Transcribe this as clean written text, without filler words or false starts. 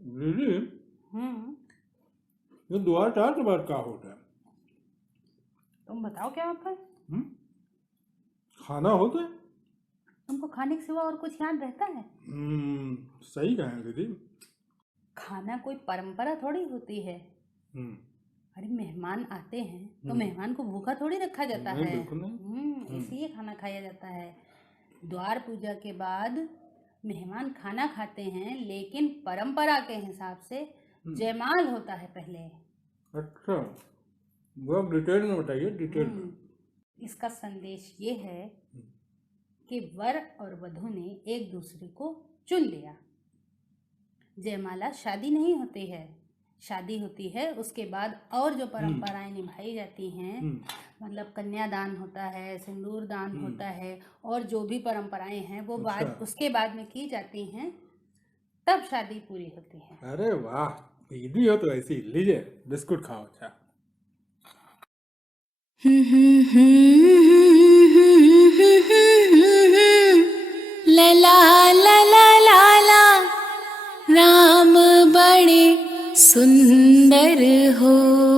दीदी, हम्म। ये द्वार चार के बाद क्या होता है? तुम बताओ क्या होता है? हम्म? खाना होता है? तुमको खाने के सिवा और कुछ याद रहता है? सही कहें दीदी। खाना कोई परंपरा थोड़ी होती है। हम्म, अरे मेहमान आते हैं तो मेहमान को भूखा थोड़ी रखा जाता नहीं, है। बिल्कुल नहीं। इसलिए खाना खाया जाता है। द्वार पूजा के बाद मेहमान खाना खाते हैं, लेकिन परंपरा के हिसाब से जयमाल होता है पहले। अच्छा, वो आप डिटेल में बताइए, डिटेल में। इसका संदेश ये है कि वर और वधू ने एक दूसरे को चुन लिया। जयमाला शादी नहीं होती है, शादी होती है उसके बाद और जो परंपराएं निभाई जाती हैं, मतलब कन्यादान होता है, सिंदूर दान होता है, और जो भी परंपराएं हैं वो बाद उसके बाद में की जाती हैं, तब शादी पूरी होती है। अरे वाह, दीदी हो तो ऐसी। लीजिए बिस्कुट खाओ। अच्छा, ला ला ला ला ला ला, राम बड़े सुंदर हो।